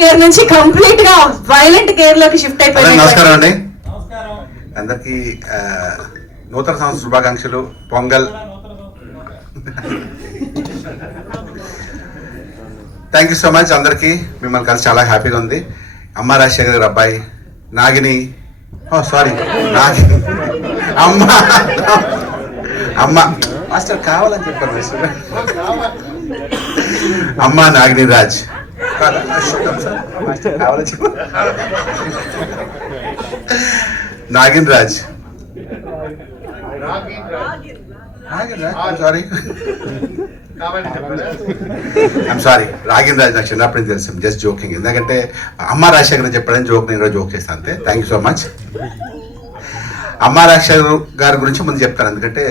Gear నుంచి complete గా violent gear లోకి షిఫ్ట్ అయిపోయింది. నమస్కారం అండి అందరికి, నూతన సంవత్సర శుభాకాంక్షలు. Pongal. Thank you so much అందరికి. మిమ్మల్ని కలిసి చాలా హ్యాపీగా ఉంది. అమ్మ రాజశేఖర్ గారి అబ్బాయి నాగిని, సారీ నాగిని అమ్మ అమ్మ మాస్టర్ కావాలని చెప్పారు. అమ్మ నాగిని రాజ్ నాగిన్ రాజ్ సారీ రాగిన్ రాజ్ నాకు చిన్నప్పుడు తెలుసు. Just joking. ఎందుకంటే అమ్మ రాజశేఖర్ చెప్పాడని జోక్, నేను జోక్ చేస్తాను అంతే. Thank you so much. అమ్మ రాజశేఖర్ గారి గురించి ముందు చెప్తాను, ఎందుకంటే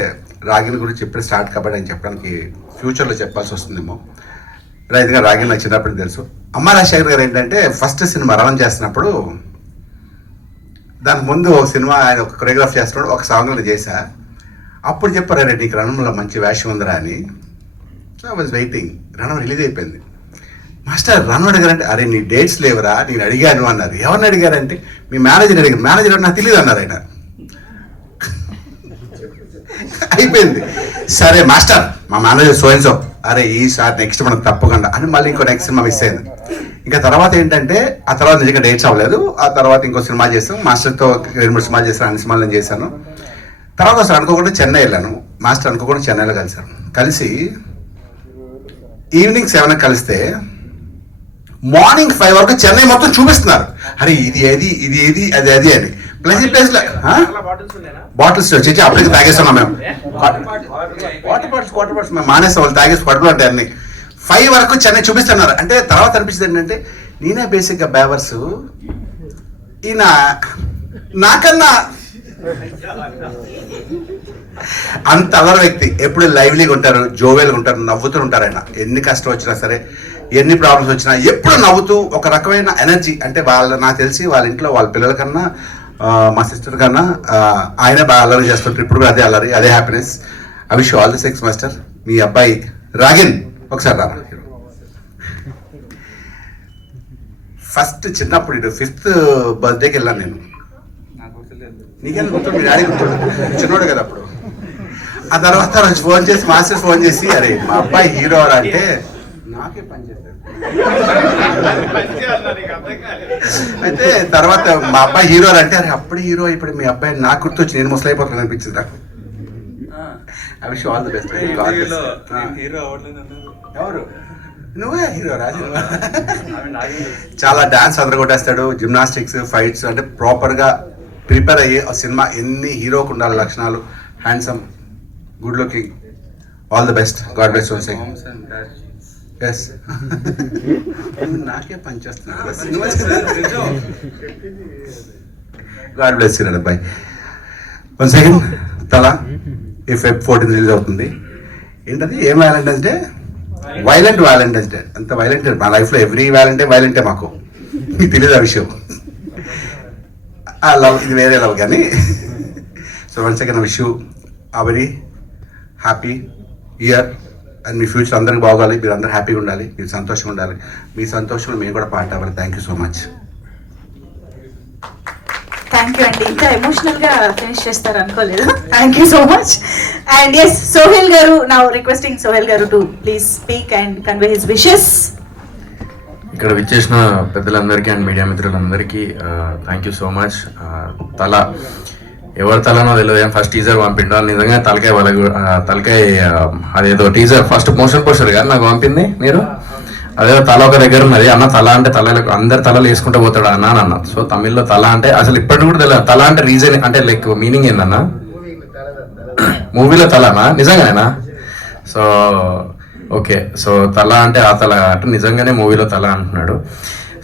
రాగిన్ గురించి ఎప్పుడు స్టార్ట్ కాబట్టి అని చెప్పడానికి ఫ్యూచర్లో చెప్పాల్సి వస్తుందేమో. ఎందుకంటే రాగిన్ నాకు చిన్నప్పుడు తెలుసు. అమ్మ రాజశేఖర్ గారు ఏంటంటే ఫస్ట్ సినిమా రన్ చేస్తున్నప్పుడు, దానికి ముందు ఒక సినిమా ఆయన ఒక కొరియోగ్రాఫ్ చేస్తున్నాడు, ఒక సాంగ్ నేను చేశా. అప్పుడు చెప్పారు, అరే నీకు రణంలో మంచి వేషం ఉందిరా అని. So I was waiting. Ranam release అయిపోయింది. మాస్టర్ రణం అడిగారంటే, అరే నీ డేట్స్ లేవురా నేను అడిగాను అన్నారు. ఎవరిని అడిగారంటే మీ మేనేజర్ అడిగారు. మేనేజర్ నాకు తెలియదు అన్నారు ఆయన. అయిపోయింది. సరే మాస్టర్ మా మేనేజర్ సో, అరే ఈసారి నెక్స్ట్ మనం తప్పకుండా అని మళ్ళీ ఇంకో నెక్స్ట్ సినిమా మిస్ అయింది. ఇంకా తర్వాత ఏంటంటే ఆ తర్వాత నిజంగా డేట్స్ అవ్వలేదు. ఆ తర్వాత ఇంకో సినిమా చేస్తాను, మాస్టర్తో 2-3 సినిమాలు చేస్తాను. అన్ని సినిమాలు నేను చేశాను. తర్వాత అసలు అనుకోకుండా చెన్నై వెళ్ళాను. మాస్టర్ అనుకోకుండా చెన్నైలో కలిశాను. కలిసి ఈవినింగ్ 7 కలిస్తే మార్నింగ్ 5 వరకు చెన్నై మొత్తం చూపిస్తున్నారు. అరే ఇది ఏది, ఇది ఏది, అది అది అని. ప్లేస్లో బాటిల్స్ వచ్చి అప్పటికి తాగేస్తున్నాం మేము. వాటర్ బాటిల్స్ మేము మానేస్తాం. వాళ్ళు తాగేసి పడుకులు అంటే అన్ని 5 వరకు చెన్నై చూపిస్తున్నారు. అంటే తర్వాత అనిపించింది ఏంటంటే నేనే బేసిక్గా బేవర్స్, ఈయన నాకన్నా అంత అల్లరి వ్యక్తి. ఎప్పుడు లైవ్లీగా ఉంటారు, జోవెల్గా ఉంటారు, నవ్వుతూ ఉంటారు. ఆయన ఎన్ని కష్టం వచ్చినా సరే, ఎన్ని ప్రాబ్లమ్స్ వచ్చినా ఎప్పుడు నవ్వుతూ ఒక రకమైన ఎనర్జీ. అంటే నాకు తెలిసి వాళ్ళ ఇంట్లో వాళ్ళ పిల్లల కన్నా మా సిస్టర్ కన్నా ఆయన బాగా అల్లరి చేస్తుంటారు. ఇప్పుడు కూడా అదే అల్లరి, అదే happiness. I wish all the success master. మీ అబ్బాయి రాగిన్ ఒకసారి రా. ఫస్ట్ చిన్నప్పుడు 5th బర్త్డేకి వెళ్ళాను నేను. నీకేం గుర్తు, మీ డాడీ గుర్తు, చిన్నోడు కదా అప్పుడు. ఆ తర్వాత రోజు ఫోన్ చేసి మాస్టర్ ఫోన్ చేసి, అరే మా అబ్బాయి హీరో అంటే నాకే పని చేశాడు. అయితే తర్వాత మా అబ్బాయి హీరో అంటే, అరే అప్పుడు హీరో ఇప్పుడు మీ అబ్బాయి నాకు గుర్తొచ్చి నేను ముసలి అయిపోతాను అనిపించింది నాకు. I wish all the best. ఎవరు నువ్వే హీరో రాజు. చాలా డాన్స్ అదరగొట్టేస్తాడు, జిమ్నాస్టిక్స్, ఫైట్స్, అంటే ప్రాపర్గా ప్రిపేర్ అయ్యి ఆ సినిమా ఎన్ని హీరోకు ఉండాలి లక్షణాలు. Handsome, good looking. All the best. God bless you. Yes నాకే పనిచేస్తున్నాను. గాడ్ బ్లెస్ యు అబ్బాయి. 1 సెకండ్. తలా ఈ Feb 14 రిలీజ్ అవుతుంది. ఏంటది ఏం Valentine's day? Violent Valentine's day. అంత వైలెంట్ మా లైఫ్లో ఎవ్రీ వైలెంటే మాకు. మీకు తెలియదు ఆ విషయం. ఆ లవ్ ఇది వేరే లవ్ కానీ. సో 1 సెకండ్ విష్ యూ ఆ very happy year. And me future అందరికి బాగోవాలి, మీరు అందరూ హ్యాపీగా ఉండాలి, మీరు సంతోషంగా ఉండాలి. మీ సంతోషంలో మేము కూడా పార్ట్ అవ్వాలి. Thank you so much. Thank you అండి. ఇంత ఎమోషనల్ గా ఫినిష్ చేస్తారు అనుకోలేదు. Thank you so much. And yes Sohel గారు, నౌ రిక్వెస్టింగ్ సోహెల్ గారు to please speak and convey his wishes. ఇక్కడ విచ్చేసిన పెద్దలందరికీ అండ్ మీడియా మిత్రులందరికీ థ్యాంక్ యూ సో మచ్. తల ఎవరి తలనో తెలియదు, ఫస్ట్ టీజర్ పంపిండు. నిజంగా తలకాయ అదేదో టీజర్ ఫస్ట్ మోషన్ పోస్టర్ కదా నాకు పంపింది మీరు. అదేదో తల ఒక దగ్గర ఉన్నది. అన్న తల అంటే అందరు తలలు వేసుకుంటూ పోతాడు అన్న. సో తమిళ్లో తల అంటే అసలు ఇప్పటికి కూడా తెలియదు. తల అంటే రీజన్ అంటే లైక్ మీనింగ్ ఏందన్నా? మూవీలో తలనా? నిజంగానేనా? So okay. సో తల అంటే ఆ తల అంటే నిజంగానే మూవీలో తల అంటున్నాడు.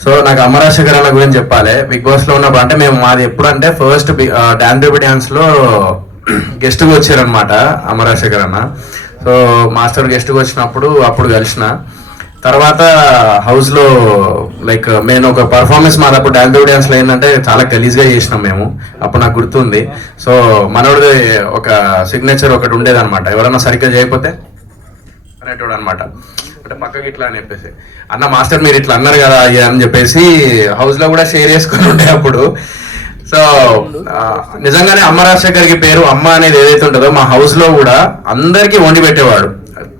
సో నాకు అమ్మ రాజశేఖర్ అన్న గురించి చెప్పాలి. బిగ్ బాస్ లో ఉన్నప్పుడు అంటే మేము మాది ఎప్పుడు అంటే ఫస్ట్ డాన్స్ బేబీ డాన్స్ లో గెస్ట్గా వచ్చారనమాట అమ్మ రాజశేఖర్ అన్న. సో మాస్టర్ గెస్ట్గా వచ్చినప్పుడు అప్పుడు కలిసిన తర్వాత హౌస్లో లైక్ నేను ఒక పర్ఫార్మెన్స్ మాదప్పుడు డాన్స్ బేబీ డాన్స్లో ఏంటంటే చాలా గలీజ్గా చేసినాం మేము. అప్పుడు నాకు గుర్తుంది. సో మనోడిది ఒక సిగ్నేచర్ ఒకటి ఉండేదన్నమాట, ఎవరన్నా సరిగ్గా చేయకపోతే అనేటోడు అనమాట. అంటే పక్కకి ఇట్లా అని చెప్పేసి, అన్న మాస్టర్ మీరు ఇట్లా అన్నారు కదా అయ్యా అని చెప్పేసి హౌస్ లో కూడా షేర్ చేసుకుని ఉండే అప్పుడు. సో నిజంగానే అమ్మ రాజశేఖర్కి పేరు అమ్మ అనేది ఏదైతే ఉంటుందో మా హౌస్ లో కూడా అందరికీ వండి పెట్టేవాడు.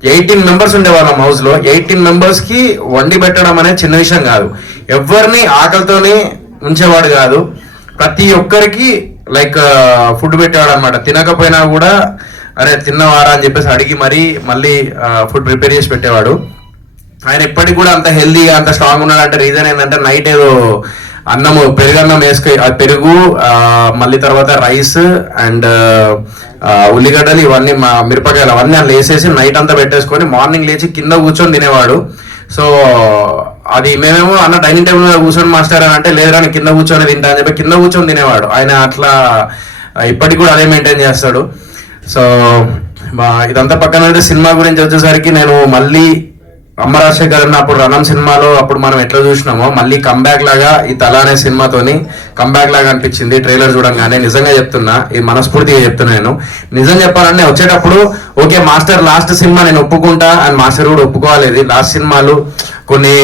18 మెంబర్స్ ఉండేవాళ్ళం హౌస్ లో. 18 మెంబర్స్ కి వండి పెట్టడం అనేది చిన్న విషయం కాదు. ఎవరిని ఆకలితోనే ఉంచేవాడు కాదు. ప్రతి ఒక్కరికి లైక్ ఫుడ్ పెట్టేవాడు అనమాట. తినకపోయినా కూడా అరే తిన్నవారా అని చెప్పేసి అడిగి మళ్ళీ ఫుడ్ ప్రిపేర్ చేసి పెట్టేవాడు. ఆయన ఇప్పటికి కూడా అంత హెల్దీగా అంత స్ట్రాంగ్ ఉన్నాడంటే రీజన్ ఏంటంటే నైట్ ఏదో అన్నము పెరుగన్నం వేసుకొని పెరుగు మళ్ళీ తర్వాత రైస్ అండ్ ఉల్లిగడ్డలు ఇవన్నీ మిరపకాయలు అవన్నీ అందులో వేసేసి నైట్ అంతా పెట్టేసుకొని మార్నింగ్ లేచి కింద కూర్చొని తినేవాడు. సో అది మేమేమో అన్న డైనింగ్ టేబుల్ మీద కూర్చొని మాస్టర్ అని అంటే లేదురా కింద కూర్చొని తింటా అని చెప్పి కింద కూర్చొని తినేవాడు. ఆయన అట్లా ఇప్పటికి కూడా అదే మెయింటైన్ చేస్తాడు. సో ఇదంతా పక్కన అయితే సినిమా గురించి వచ్చేసరికి నేను మళ్ళీ అమ్మ రాజశేఖర్ అన్న అప్పుడు రణం సినిమాలో అప్పుడు మనం ఎట్లా చూసినామో మళ్ళీ కంబ్యాక్ లాగా ఈ తల అనే సినిమాతోని కంబ్యాక్ లాగా అనిపించింది ట్రైలర్ చూడంగానే. నిజంగా చెప్తున్నా, ఇది మనస్ఫూర్తిగా చెప్తున్నా. నేను నిజం చెప్పాలంటే వచ్చేటప్పుడు ఓకే మాస్టర్ లాస్ట్ సినిమా నేను ఒప్పుకుంటా అండ్ మాస్టర్ కూడా ఒప్పుకోవాలి. లాస్ట్ సినిమాలు కొన్ని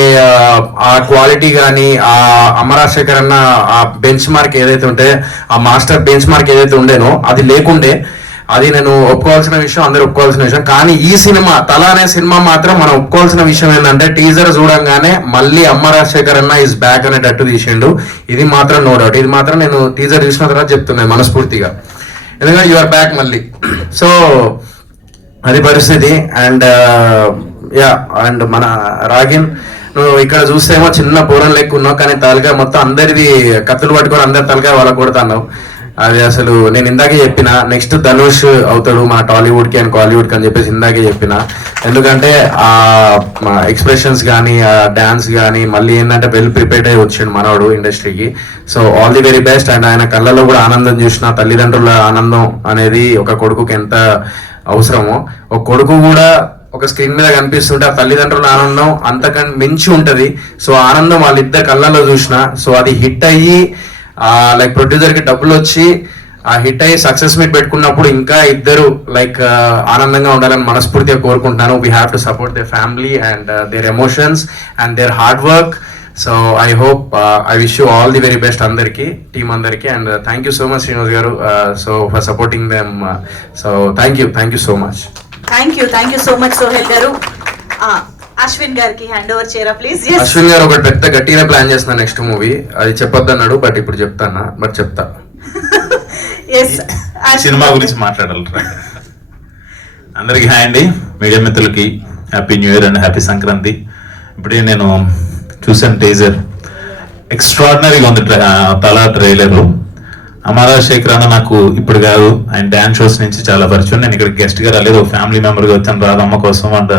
ఆ క్వాలిటీ కానీ ఆ అమ్మ రాజశేఖర్ అన్న ఆ బెంచ్ మార్క్ ఏదైతే ఉంటే ఆ మాస్టర్ బెంచ్ మార్క్ ఏదైతే ఉండేనో అది లేకుండే. అది నేను ఒప్పుకోవాల్సిన విషయం, అందరూ ఒప్పుకోవాల్సిన విషయం. కానీ ఈ సినిమా తల అనే సినిమా మాత్రం మనం ఒప్పుకోవాల్సిన విషయం ఏంటంటే టీజర్ చూడంగానే మళ్ళీ అమ్మ రాజశేఖర్ అన్న ఈజ్ బ్యాక్ అనేటట్టు తీసిండు. ఇది మాత్రం నో డౌట్. ఇది మాత్రం నేను టీజర్ చూసిన తర్వాత చెప్తున్నాను మనస్ఫూర్తిగా, ఎందుకంటే యూఆర్ బ్యాక్ మళ్ళీ. సో అది పరిస్థితి. అండ్ యా అండ్ మన రాగిన్ నువ్వు ఇక్కడ చూస్తేమో చిన్న పూరం లెక్క ఉన్నావు, కానీ తలకాయ మొత్తం అందరిది కత్తులు పట్టుకొని అందరి తలకాయ వాళ్ళ కొడుతున్నావు. అది అసలు నేను ఇందాకే చెప్పిన నెక్స్ట్ ధనుష్ అవుతాడు మన టాలీవుడ్ కి అండ్ కాలీవుడ్ కి అని చెప్పేసి ఇందాకే చెప్పిన. ఎందుకంటే ఆ ఎక్స్ప్రెషన్స్ కానీ ఆ డాన్స్ కానీ మళ్ళీ ఏంటంటే వెల్ ప్రిపేర్డ్ అయ్యి వచ్చాడు మనవాడు ఇండస్ట్రీకి. So all the very best. And ఆయన కళ్ళలో కూడా ఆనందం చూసిన, తల్లిదండ్రుల ఆనందం అనేది ఒక కొడుకుకి ఎంత అవసరమో ఒక కొడుకు కూడా ఒక స్క్రీన్ మీద కనిపిస్తుంటే ఆ తల్లిదండ్రుల ఆనందం అంతకంటే మించి ఉంటది. సో ఆనందం వాళ్ళిద్దరు కళ్ళలో చూసిన. సో అది హిట్ అయ్యి లైక్ ప్రొడ్యూసర్ కి డబ్బులు వచ్చి ఆ హిట్ అయ్యి సక్సెస్ మీట్ పెట్టుకున్నప్పుడు ఇంకా ఇద్దరు లైక్ ఆనందంగా ఉండాలని మనస్ఫూర్తిగా కోరుకుంటున్నాను. We have to support their family and their emotions and their hard work. So I hope I wish you all the very best అందరికి, టీమ్ అందరికి. And thank you so much Srinivas garu so for supporting them. So thank you so much. Thank you so much Sohel garu. Ashwin గారికి hand over చేయరా please. Ashwin garu ఒకటి పెద్ద గట్టిగా plan చేస్తున్నా next movie. అది చెప్పొద్దు అన్నాడు బట్ ఇప్పుడు చెప్తానా, బట్ చెప్తా. సినిమా గురించి మాట్లాడాలి. అందరికి హాయ్ అండి, మీడియా మిత్రులకి happy new year and happy Sankranti. ఇప్పుడే నేను చూసాను టీజర్, ఎక్స్ట్రాడినరీగా ఉంది తల ట్రైలర్. అమ్మ రాజశేఖర్ అన్న నాకు ఇప్పుడు కాదు, ఆయన డాన్స్ షోస్ నుంచి చాలా పరిచయం. నేను ఇక్కడ గెస్ట్ గా రాలేదు, ఫ్యామిలీ మెంబర్ గా వచ్చాను రాధమ్మ కోసం అండ్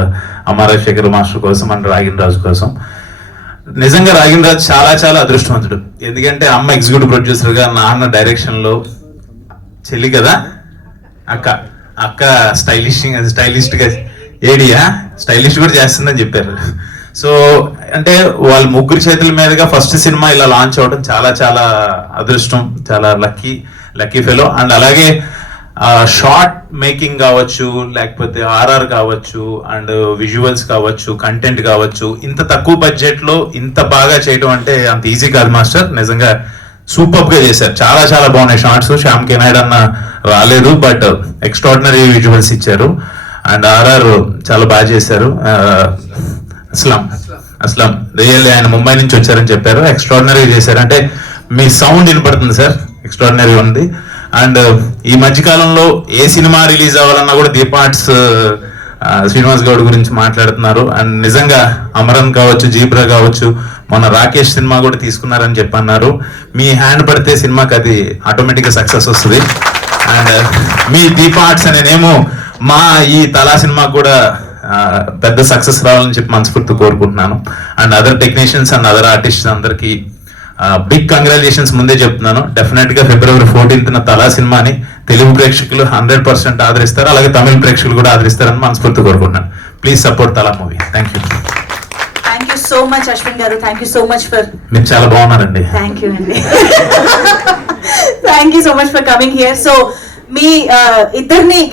అమ్మ రాజశేఖర్ మాస్టర్ కోసం అండ్ రాగిన్ రాజు కోసం. నిజంగా రాగిన్ రాజు చాలా చాలా అదృష్టవంతుడు. ఎందుకంటే అమ్మ ఎగ్జిక్యూటివ్ ప్రొడ్యూసర్ గా, నాన్న డైరెక్షన్ లో, చెల్లి కదా అక్క స్టైలిస్ట్ గా ఏడియా స్టైలిస్ట్ కూడా చేస్తుందని చెప్పారు. సో అంటే వాళ్ళ ముగ్గురు చేతుల మీదుగా ఫస్ట్ సినిమా ఇలా లాంచ్ అవ్వడం చాలా చాలా అదృష్టం, చాలా లక్కీ ఫెలో. అండ్ అలాగే షార్ట్ మేకింగ్ కావచ్చు, లేకపోతే ఆర్ఆర్ కావచ్చు, అండ్ విజువల్స్ కావచ్చు, కంటెంట్ కావచ్చు, ఇంత తక్కువ బడ్జెట్ లో ఇంత బాగా చేయడం అంటే అంత ఈజీ కాదు మాస్టర్. నిజంగా సూపర్ గా చేశారు, చాలా చాలా బాగున్నాయి షార్ట్స్. శ్యామ్ కే నాయుడు అన్న రాలేదు బట్ ఎక్స్ట్రాడినరీ విజువల్స్ ఇచ్చారు. అండ్ ఆర్ఆర్ చాలా బాగా చేశారు. అస్లాం రియల్లీ ఆయన ముంబై నుంచి వచ్చారని చెప్పారు, ఎక్స్ట్రాడినరీ చేశారు. అంటే మీ సౌండ్ వినపడుతుంది సార్, ఎక్స్ట్రాడినరీ ఉంది. అండ్ ఈ మధ్యకాలంలో ఏ సినిమా రిలీజ్ అవ్వాలన్నా కూడా దీపార్ట్స్ శ్రీనివాస్ గౌడ్ గురించి మాట్లాడుతున్నారు. అండ్ నిజంగా అమరన్ కావచ్చు, జీబ్రా కావచ్చు, మొన్న రాకేష్ సినిమా కూడా తీసుకున్నారని చెప్పన్నారు. మీ హ్యాండ్ పడితే సినిమాకి అది ఆటోమేటిక్ గా సక్సెస్ వస్తుంది. అండ్ మీ దీపార్ట్స్ అనేనేమో మా ఈ తలా సినిమా కూడా పెద్ద సక్సెస్ రావాలని చెప్పి మనస్ఫూర్తి కోరుకుంటున్నాను. And other technicians and other artist అందరికి బిగ్ కంగ్రాచులేషన్స్ ముందే చెప్తున్నాను. డెఫినెట్ గా February 14th తలా సినిమాని తెలుగు ప్రేక్షకులు 100% ఆదరిస్తారు, అలాగే తమిళ ప్రేక్షకులు కూడా ఆదరిస్తారని మనస్ఫూర్తి కోరుకుంటున్నాను. Please support Thala movie. Thank you so much Ashwin garu. Thank you so much for, మీరు చాలా బాగున్నారండి. థ్యాంక్ యూ అండి. Thank you so much for coming here. So మీ ఇద్దరిని